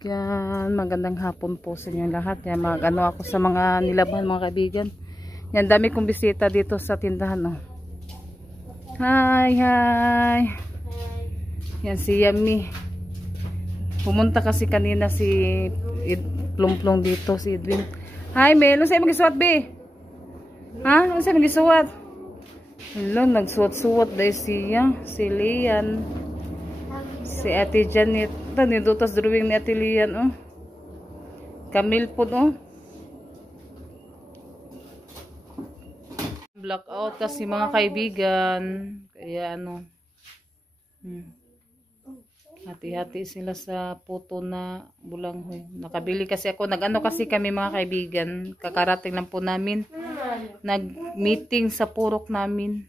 kaibigan, magandang hapon po sa inyo lahat. Yan, mag-ano ako sa mga nilabahan mga kaibigan. Yan, dami kong bisita dito sa tindahan. Oh. Hi, hi. Yan si Yami. Pumunta kasi kanina si Plumplong dito, si Edwin. Hi, Mel. Ano sa'yo mag-isuwat, be? Ha? Ano sa'yo mag-isuwat? Hello, nagsuwat-suwat dahil siya. Si Lian. Si Ate Janet. Nidutas drawing ni Ate Lian, oh. Camille po, oh. Blackout kasi mga kaibigan. Kaya ano. Hati-hati sila sa puto na bulanghoy. Nakabili kasi ako. Nag-ano kasi kami mga kaibigan. Kakarating lang po namin. Nag-meeting sa purok namin.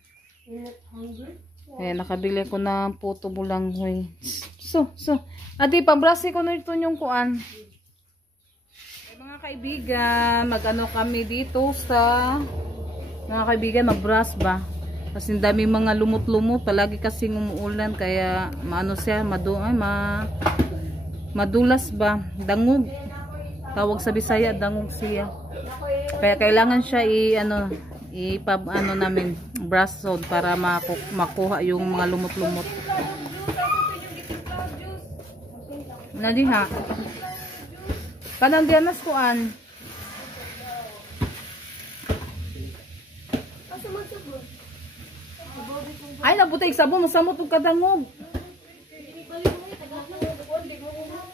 Kaya nakabili ko ng puto bulanghoy. So. Adi, pambrasi ko na ito yung kuan. Mga kaibigan, mag-ano kami dito sa mga kaibigan, mag-brush ba? Kasi dami mga lumot-lumot. Palagi kasing umuulan. Kaya maano siya, madulas ba? Dangog. Tawag sa Bisaya, dangog siya. Kaya kailangan siya ano namin, brush zone para makuha yung mga lumot-lumot. Nadiha. Kanang dianas kuan. Ay, nabutay sabon, masamot og kadangog.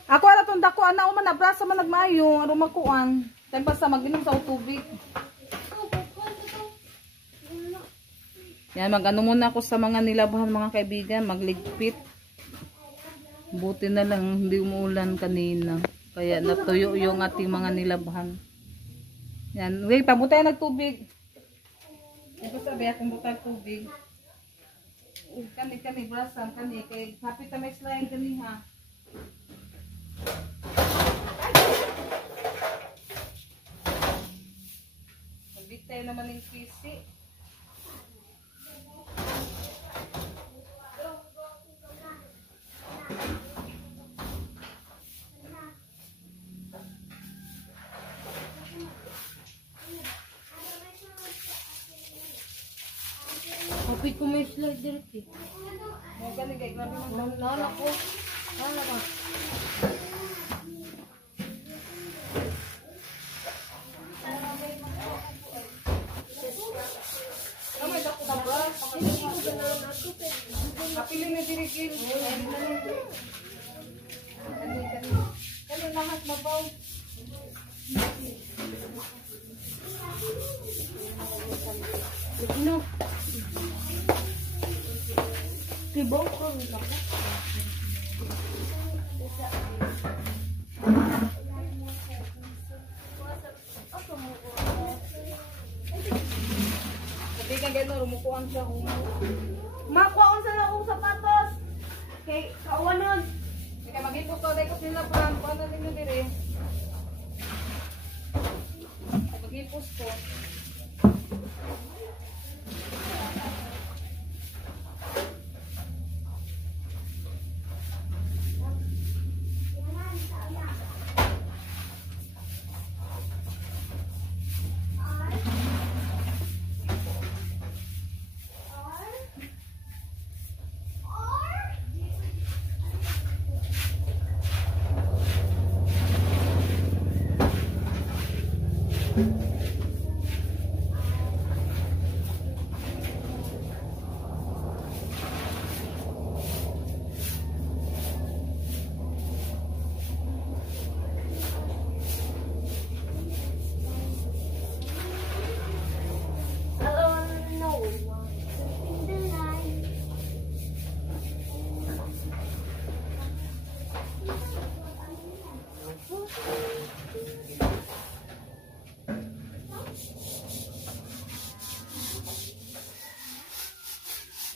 Ako ala tong dako ana man nabrasa man nagmayo, aron makuan. Tempa sa maginom sa tubig. Yan, mag-ano muna ako sa mga nilabahan mga kaibigan, magligpit. Buti na lang hindi umuulan kanina. Kaya natuyo yung ating mga nilabahan. Yan, wait, pabutay nagtubig. Ito sabi akong butang tubig. Kani brasan kani kay kapit ta may slime kani ha. Magbitay naman yung pisi. Kapit ko may slide direct eh. Mo gani kay grabe man Nalala ko. Nalala ko. Kamay dako na bra. Kapili na dirigil. Kani lahat mabaw. No. Tibaw ko rin ako. Sabi ka gano'n, rumukuan siya. Makuha sa akong sapatos. Kay kawanon. Kaya mag-ipos ko, dahil ko sila pa. Paano din nyo dire? Mag-ipos ko.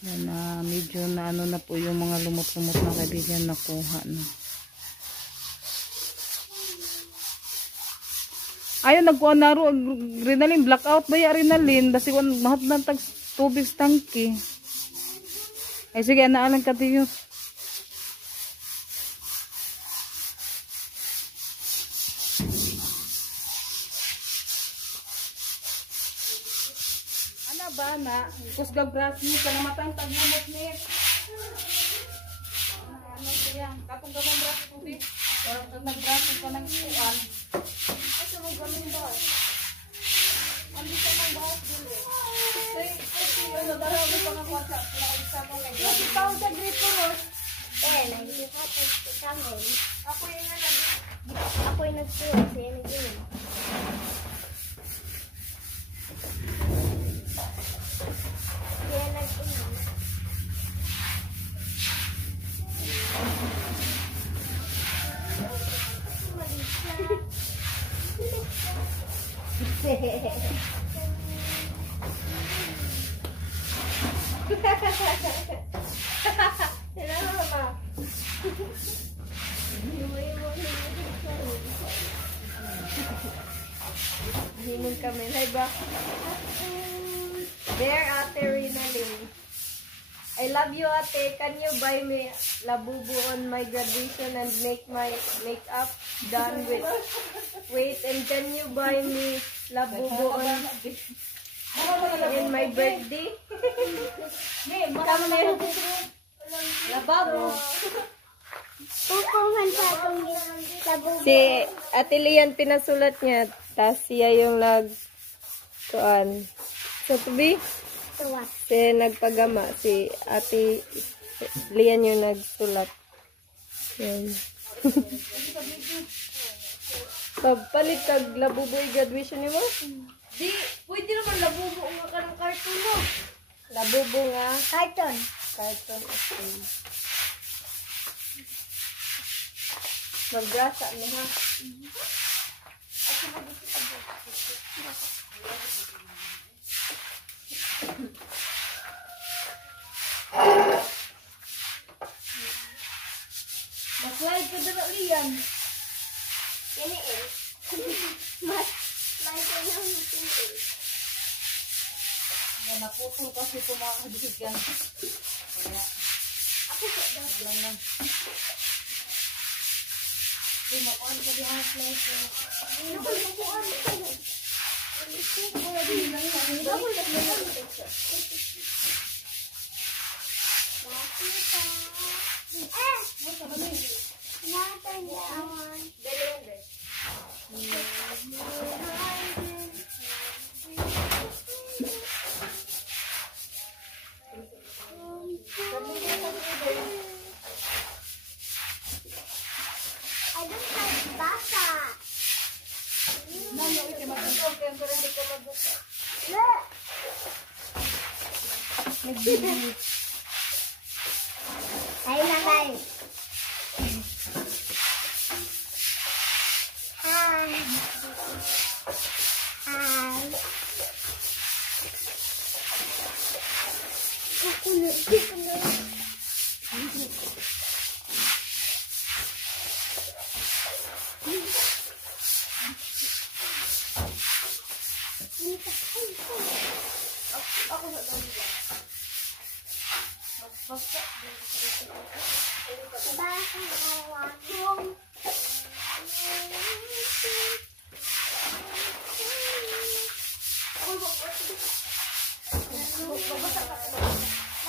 Yan na medyo na ano na po yung mga lumot-lumot na kaibigan nakuha na. Ayun nagkuha na ro Rinalin blackout ba ya Rinalin basi wan mahat na tag tubig tangki. Ay sige naalang ka tiyo. bana. Kusga brass ni ka namatang tagnamot ni. Ano siya? Katong gamang brass ko di. Parang kag nagbrass ka nang kuan. Asa mo gamin ba? Andi ka nang bahas dili. Ano daraw mo pa nga kwatsa. Isa mo lang. Kasi tao sa gripo mo. Nagkikapos ko kami. Ako yung nagsuot sa MJ. Kaya nag-inom. Hingon kami. Hi ba? There, Ate Rina Ling. I love you, Ate. Can you buy me labubu on my graduation and make my makeup done with? Wait, and can you buy me labubu on in my birthday? Come here. Lababo. Si Ate Lian pinasulat niya. Tapos siya yung kuan. So, Tubi? Si nagpagama. Si Ate Lian yung nagsulat. Yan. Papalit kag labuboy graduation niyo mo? Di, pwede naman labubo nga ka ng cartoon mo. Labubo nga. Cartoon. Carton. Okay. Maggrasa mo ha. Maslide ka na Lian. Yan eh. Mas. Like ko yung tin. Yan, naputol kasi ito mga kabigyan. Kaya, Ako sa daw. lang. Hindi, makuhan ka di ang slice. Ano ko yung kuhaan ko? I don't have basa. Look. Ay, nanay. Hi. Hi. Kukulo. Ako sa daw nila. Basta. Basta ako.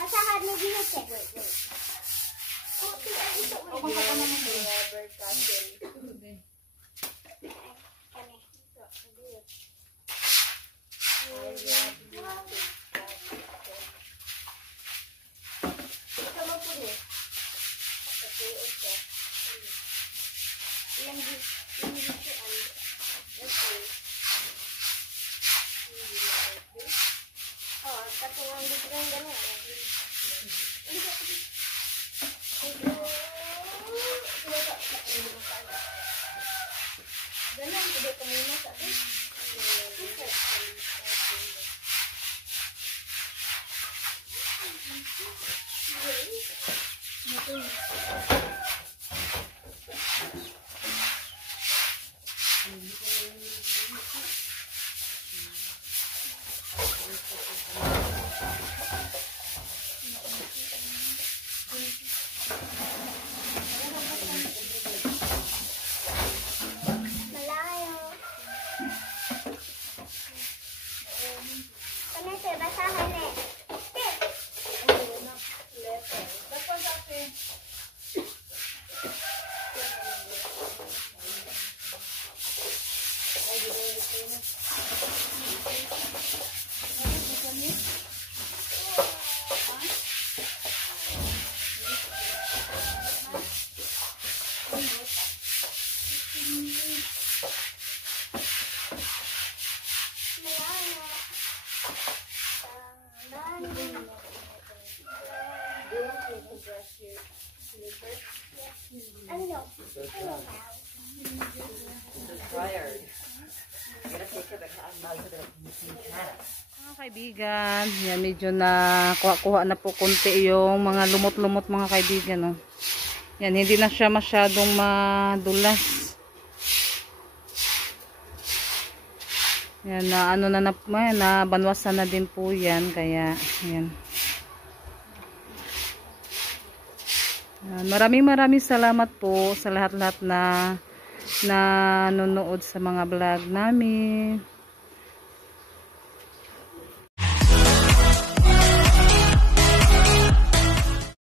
Masakan mo din check. Malayo. Kami sa basahan Mga kaibigan, yan medyo na kuha na po konti yung mga lumot-lumot mga kaibigan. Oh. Yan, hindi na siya masyadong madulas. Yan, na ano na banwasan na din po yan. Kaya, yan. Maraming salamat po sa lahat-lahat na nanonood sa mga vlog namin.